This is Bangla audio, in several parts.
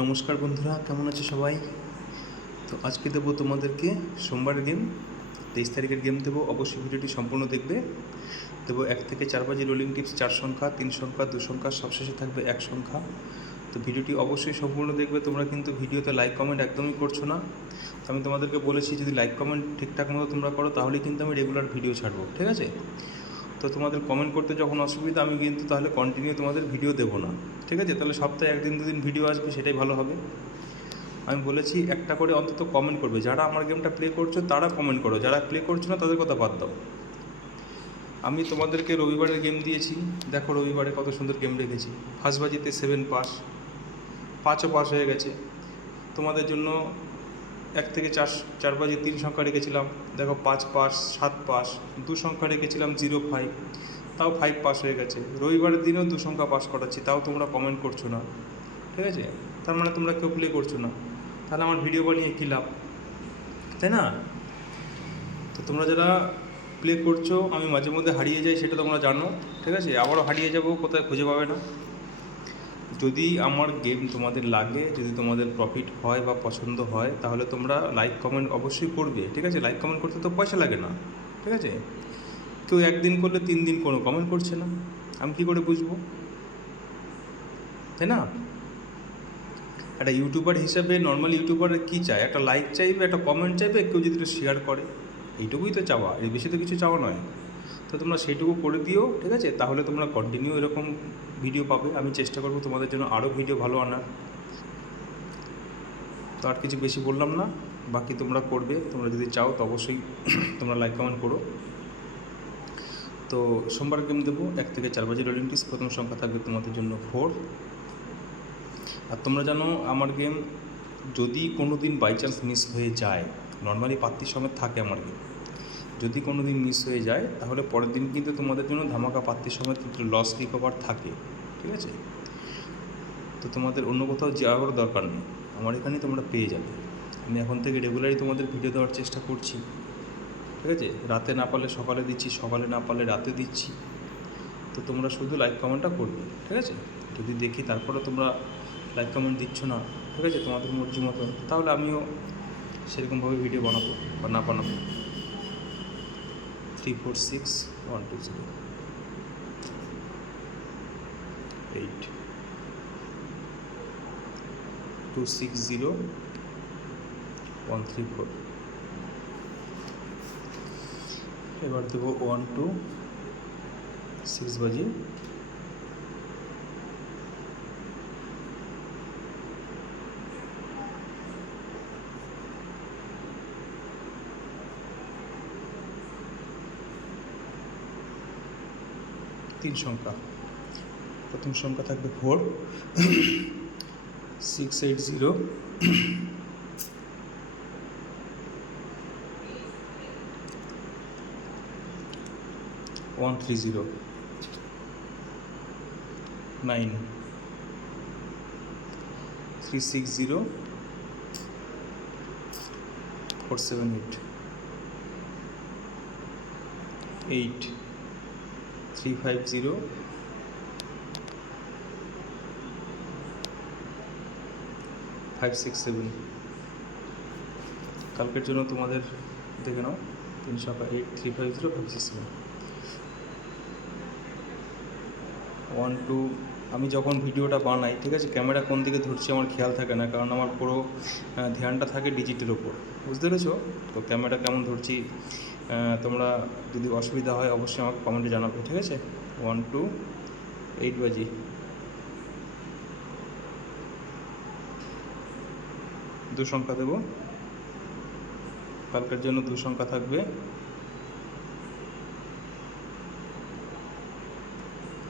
নমস্কার বন্ধুরা, কেমন আছে সবাই? তো আজকে দেবো তোমাদেরকে সোমবারের গেম, 23 তারিখের গেম দেবো। অবশ্যই ভিডিওটি সম্পূর্ণ দেখবে। দেবো 1 থেকে 4 বাজি রোলিং টিপস, 4 সংখ্যা, 3 সংখ্যা, 2 সংখ্যা, সবশেষে থাকবে 1 সংখ্যা। তো ভিডিওটি অবশ্যই সম্পূর্ণ দেখবে। তোমরা কিন্তু ভিডিওতে লাইক কমেন্ট একদমই করছো না। তো আমি তোমাদেরকে বলেছি যদি লাইক কমেন্ট ঠিকঠাক মতো তোমরা করো তাহলেই কিন্তু আমি রেগুলার ভিডিও ছাড়বো, ঠিক আছে? তো তোমাদের কমেন্ট করতে যখন অসুবিধা, আমি কিন্তু তাহলে কন্টিনিউ তোমাদের ভিডিও দেবো না, ঠিক আছে? তাহলে সপ্তাহে 1 দিন 2 দিন ভিডিও আসবে, সেটাই ভালো হবে। আমি বলেছি একটা করে অন্তত কমেন্ট করবে। যারা আমার গেমটা প্লে করছো তারা কমেন্ট করো, যারা প্লে করছো না তাদের কথা বাদ দাও। আমি তোমাদেরকে রবিবারের গেম দিয়েছি, দেখো রবিবারে কত সুন্দর গেম রেখেছি। ফার্স্ট বাজিতে 7 পাস, 5ও পাস হয়ে গেছে। তোমাদের জন্য 1 থেকে 4 বাজি 3 সংখ্যা রেখেছিলাম, দেখো 5 পাস, 7 পাস। 2 সংখ্যা রেখেছিলাম 0-5, তাও 5 পাস হয়ে গেছে। রবিবারের দিনেও 2 সংখ্যা পাস করাচ্ছি, তাও তোমরা কমেন্ট করছো না, ঠিক আছে? তার মানে তোমরা কেউ প্লে করছো না। তাহলে আমার ভিডিও বানিয়ে কী লাভ, তাই না? তো তোমরা যারা প্লে করছো, আমি মাঝে মধ্যে হারিয়ে যাই, সেটা তোমরা জানো, ঠিক আছে? আবারও হারিয়ে যাব, কোথায় খুঁজে পাবে না। যদি আমার গেম তোমাদের লাগে, যদি তোমাদের প্রফিট হয় বা পছন্দ হয়, তাহলে তোমরা লাইক কমেন্ট অবশ্যই করবে, ঠিক আছে? লাইক কমেন্ট করতে তো পয়সা লাগে না, ঠিক আছে? কেউ 1 দিন করলে 3 দিন কোনো কমেন্ট করছে না, আমি কী করে বুঝবো, তাই না? একটা ইউটিউবার হিসাবে নর্মাল ইউটিউবারে কী চায়? একটা লাইক চাইবে, একটা কমেন্ট চাইবে, কেউ যদি একটু শেয়ার করে, এইটুকুই তো চাওয়া, এর বেশি তো কিছু চাওয়া নয়। তো তোমরা সেইটুকু করে দিও, ঠিক আছে? তাহলে তোমরা কন্টিনিউ এরকম ভিডিও পাবে। আমি চেষ্টা করবো তোমাদের জন্য আরও ভিডিও ভালো আনার। তো আর কিছু বেশি বললাম না, বাকি তোমরা করবে। তোমরা যদি চাও তো অবশ্যই তোমরা লাইক কমেন্ট করো। তো সোমবার গেম দেবো 1 থেকে 4 বাজি রোলিং টিপস। প্রথম সংখ্যা থাকবে তোমাদের জন্য 4। আর তোমরা জানো আমার গেম যদি কোনো দিন বাই চান্স মিস হয়ে যায়, নর্মালি পাত্তি সমেত থাকে আমার গেম, যদি কোনো দিন মিস হয়ে যায় তাহলে পরের দিন কিন্তু তোমাদের জন্য ধামাকা পাত্তি সমেত লস রিকভার থাকে, ঠিক আছে? তো তোমাদের অন্য কোথাও যাওয়ার দরকার নেই, আমার এখানেই তোমরা পেয়ে যাবে। আমি এখন থেকে রেগুলারই তোমাদের ভিডিও দেওয়ার চেষ্টা করছি, ঠিক আছে? রাতে না পারলে সকালে দিচ্ছি, সকালে না পারলে রাতে দিচ্ছি। তো তোমরা শুধু লাইক কমেন্টটা করবে, ঠিক আছে? যদি দেখি তারপরে তোমরা লাইক কমেন্ট দিচ্ছ না, ঠিক আছে, তোমাদের মর্জি মতো, তাহলে আমিও সেরকমভাবে ভিডিও বানাবো বা না বানাবো। 346120 8 260134। এবার দেবো 1 to 6 বাজি। তিন সংখ্যা, প্রথম সংখ্যা থাকবে 4, 680 130 9 360 478 8 350 567। কালকের জন্য তোমাদের দেখে নাও, 3 সংখ্যা 8 350 567 1 2। আমি যখন ভিডিওটা বানাই, ঠিক আছে, ক্যামেরা কোন দিকে ধরছি আমার খেয়াল থাকে না, কারণ আমার পুরো ধ্যানটা থাকে ডিজিটের ওপর, বুঝতে পেরেছো? তো ক্যামেরা কেমন ধরছি, তোমরা যদি অসুবিধা হয় অবশ্যই আমাকে কমেন্টে জানাবে, ঠিক আছে? 1 to 8 বাজি। দু সংখ্যা দেবো, কালকের জন্য 2 সংখ্যা থাকবে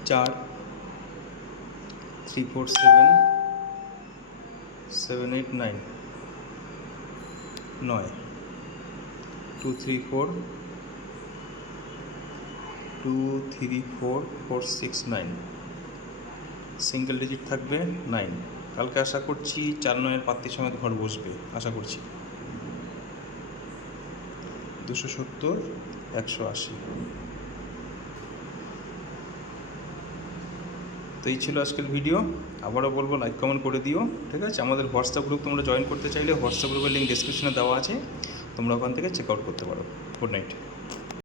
4 347 789 9 234 469। সিঙ্গেল ডিজিট থাকবে 9। কালকে আশা করছি 4-9-এর পাত্তি সমেত ঘর বসবে, আশা করছি। 270 180। তো এই ছিল আজকের ভিডিও। আবারও বলবো লাইক কমেন্ট করে দিও, ঠিক আছে? আমাদের হোয়াটসঅ্যাপ গ্রুপ তোমরা জয়েন করতে চাইলে হোয়াটসঅ্যাপ গ্রুপের লিঙ্ক ডিসক্রিপশনে দেওয়া আছে, তোমরা ওখান থেকে চেক আউট করতে পারো। Good night.